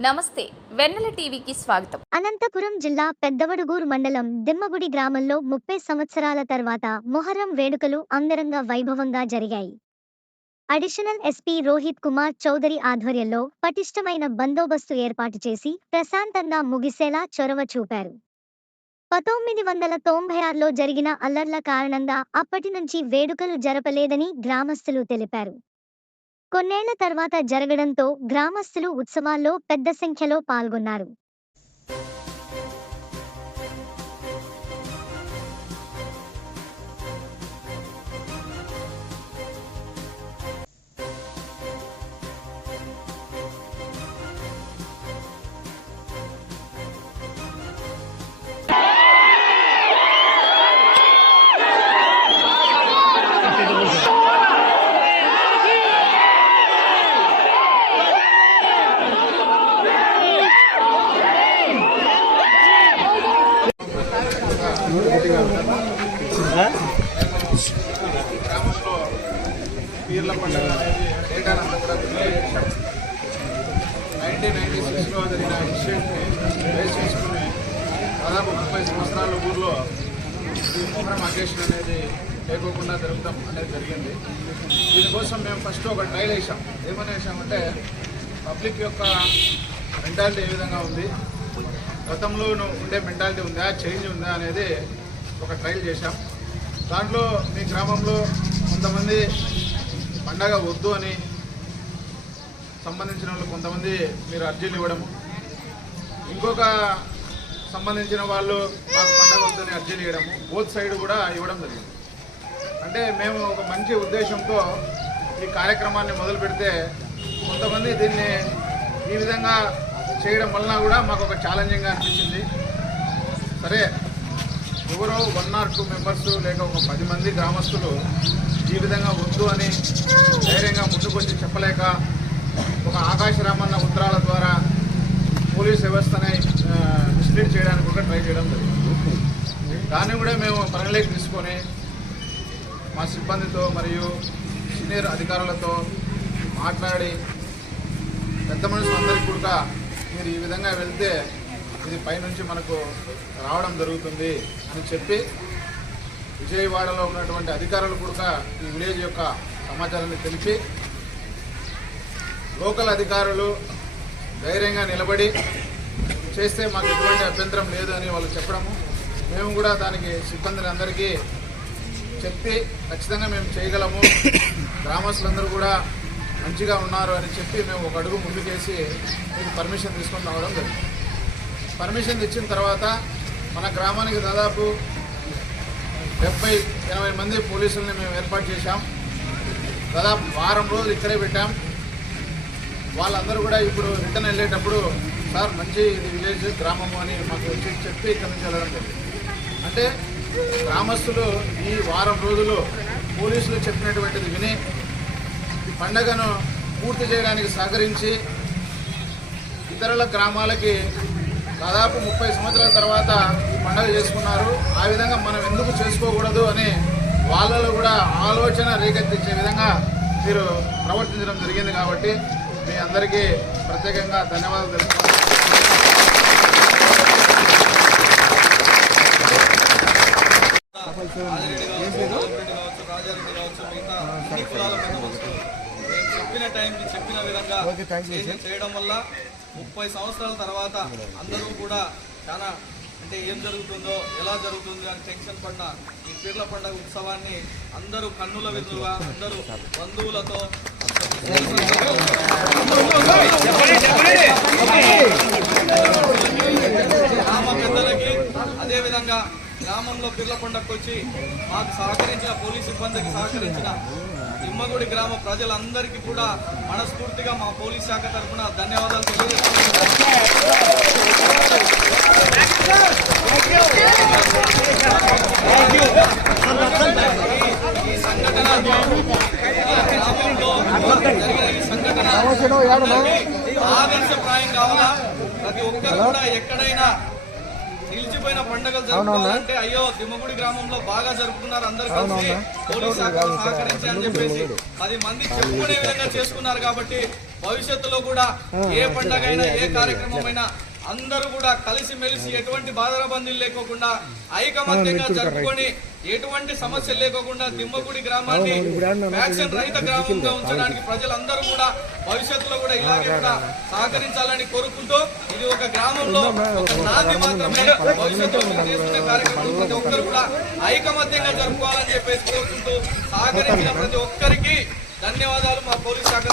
నమస్తే వెన్నెల టీవీకి స్వాగతం. అనంతపురం జిల్లా పెద్దవడుగూరు మండలం దిమ్మగుడి గ్రామంలో ముప్పై సంవత్సరాల తర్వాత మొహరం వేడుకలు అంగరంగ వైభవంగా జరిగాయి. అడిషనల్ ఎస్పీ రోహిత్ కుమార్ చౌదరి ఆధ్వర్యంలో పటిష్టమైన బందోబస్తు ఏర్పాటు చేసి ప్రశాంతంగా ముగిసేలా చొరవ చూపారు. పంతొమ్మిది వందల తొంభై ఆరులో జరిగిన అల్లర్ల కారణంగా అప్పటి నుంచి వేడుకలు జరపలేదని గ్రామస్తులు తెలిపారు. కొన్నేళ్ళ తర్వాత జరగడంతో గ్రామస్తులు ఉత్సవాల్లో పెద్ద సంఖ్యలో పాల్గొన్నారు. పీర్ల పండుగ అనేది డేటాను కూడా నైన్టీన్ నైన్టీ సిక్స్లో జరిగిన ఇన్సిడెంట్ని బేస్ చేసుకుని దాదాపు ముప్పై సంవత్సరాల ఊర్లో ఈ మొహరం అకేషన్ అనేది లేకోకుండా జరుగుతాం అనేది జరిగింది. దీనికోసం మేము ఫస్ట్ ఒక ట్రైల్ వేసాం ఏమని వేసామంటే పబ్లిక్ యొక్క మెంటాలిటీ ఏ విధంగా ఉంది? గతంలో ఉండే మెంటాలిటీ ఉందా? చేంజ్ ఉందా? అనేది ఒక ట్రైల్ చేశాం. దాంట్లో మీ గ్రామంలో కొంతమంది పండగ వద్దు అని సంబంధించిన వాళ్ళు కొంతమంది మీరు అర్జీలు ఇవ్వడము. ఇంకొక సంబంధించిన వాళ్ళు మాకు పండగ వద్దని అర్జీలు ఇవ్వడము. బోత్ సైడ్ కూడా ఇవ్వడం జరిగింది. అంటే మేము ఒక మంచి ఉద్దేశంతో ఈ కార్యక్రమాన్ని మొదలు పెడితే కొంతమంది దీన్ని ఈ విధంగా చేయడం వలన కూడా మాకు ఒక ఛాలెంజింగ్గా అనిపించింది. సరే ఎవరో వన్ ఆర్ టూ మెంబర్స్ లేక ఒక పది మంది గ్రామస్తులు ఈ విధంగా వద్దు అని ధైర్యంగా ముందుకొచ్చి చెప్పలేక ఒక ఆకాశరామన్న ఉత్తరాల ద్వారా పోలీస్ వ్యవస్థని మిస్లీడ్ చేయడానికి కూడా ట్రై చేయడం జరిగింది. దాన్ని కూడా మేము పరిగణలోకి తీసుకొని మా సిబ్బందితో మరియు సీనియర్ అధికారులతో మాట్లాడి పెద్ద మనుషులు అందరికీ కూడా మీరు ఈ విధంగా వెళ్తే ఇది పైనుంచి మనకు రావడం జరుగుతుంది అని చెప్పి విజయవాడలో ఉన్నటువంటి అధికారులు కూడా ఈ విలేజ్ యొక్క సమాచారాన్ని తెలిపి లోకల్ అధికారులు ధైర్యంగా నిలబడి చేస్తే మాకు ఎటువంటి అభ్యంతరం లేదు అని వాళ్ళు చెప్పడము. మేము కూడా దానికి సిబ్బందిని అందరికీ చెప్పి ఖచ్చితంగా మేము చేయగలము. గ్రామస్తులందరూ కూడా మంచిగా ఉన్నారు అని చెప్పి మేము ఒక అడుగు ముందుకేసి మీకు పర్మిషన్ తీసుకొని రావడం జరిగింది. పర్మిషన్ ఇచ్చిన తర్వాత మన గ్రామానికి దాదాపు డెబ్బై ఎనభై మంది పోలీసుల్ని మేము ఏర్పాటు చేశాం. దాదాపు వారం రోజులు ఇక్కడే పెట్టాం. వాళ్ళందరూ కూడా ఇప్పుడు రిటర్న్ వెళ్ళేటప్పుడు సార్ మంచి ఇది విలేజ్ గ్రామము అని మాకు వచ్చి చెప్పి ఇక్కడ నుంచి వెళ్ళడం అంటే గ్రామస్తులు ఈ వారం రోజులు పోలీసులు చెప్పినటువంటిది విని పండగను పూర్తి చేయడానికి సహకరించి ఇతరుల గ్రామాలకి దాదాపు ముప్పై సంవత్సరాల తర్వాత ఈ పండుగ చేసుకున్నారు. ఆ విధంగా మనం ఎందుకు చేసుకోకూడదు అని వాళ్ళలో కూడా ఆలోచన రేకెత్తించే విధంగా మీరు ప్రవర్తించడం జరిగింది కాబట్టి మీ అందరికీ ప్రత్యేకంగా ధన్యవాదాలు తెలుపుతున్నాను. చెప్పిన టైంకి చెప్పిన విధంగా చేయడం వల్ల ముప్పై సంవత్సరాల తర్వాత అందరూ కూడా చాలా అంటే ఏం జరుగుతుందో ఎలా జరుగుతుందో అని టెన్షన్ పడిన ఈ పీర్ల పండుగ ఉత్సవాన్ని అందరూ కన్నుల విధులుగా అందరూ బంధువులతో గ్రామ పెద్దలకి అదేవిధంగా గ్రామంలో పిర్ల పండగకు వచ్చి మాకు సహకరించిన పోలీస్ సిబ్బందికి సహకరించిన తిమ్మగుడి గ్రామ ప్రజలందరికీ కూడా మనస్ఫూర్తిగా మా పోలీస్ శాఖ తరఫున ధన్యవాదాలు ఈ సంఘటన ఈ గ్రామంలో జరిగిన ఈ సంఘటన అందరికీ ఆదర్శప్రాయం కావాలా ప్రతి ఒక్కరు కూడా ఎక్కడైనా నిలిచిపోయిన పండుగలు జరుపుకోవాలంటే అయ్యో తిమ్మగుడి గ్రామంలో బాగా జరుపుకున్నారు అందరు కలిసి పోలీస్ శాఖ సహకరించి అని చెప్పేసి పది మంది చెప్పుకునే విధంగా చేసుకున్నారు కాబట్టి భవిష్యత్తులో కూడా ఏ పండగ అయినా ఏ కార్యక్రమం అయినా అందరూ కూడా కలిసి మెలిసి ఎటువంటి బాధరబందీలు లేకోకుండా ఐకమత్యంగా జరుపుకొని ఎటువంటి సమస్యలు లేకోకుండా దిమ్మగుడి గ్రామాన్ని వ్యాక్సిన్ రహిత గ్రామంగా ఉంచడానికి ప్రజలందరూ కూడా భవిష్యత్తులో కూడా ఇలాగే కూడా సహకరించాలని కోరుకుంటూ ఇది ఒక గ్రామంలో ఒక నాంది మాత్రమే భవిష్యత్తులో చేసుకునే కార్యక్రమం ప్రతి ఒక్కరు కూడా ఐకమత్యంగా జరుపుకోవాలని చెప్పేసి కోరుకుంటూ సహకరించిన ప్రతి ఒక్కరికి ధన్యవాదాలు మా పోలీస్ శాఖ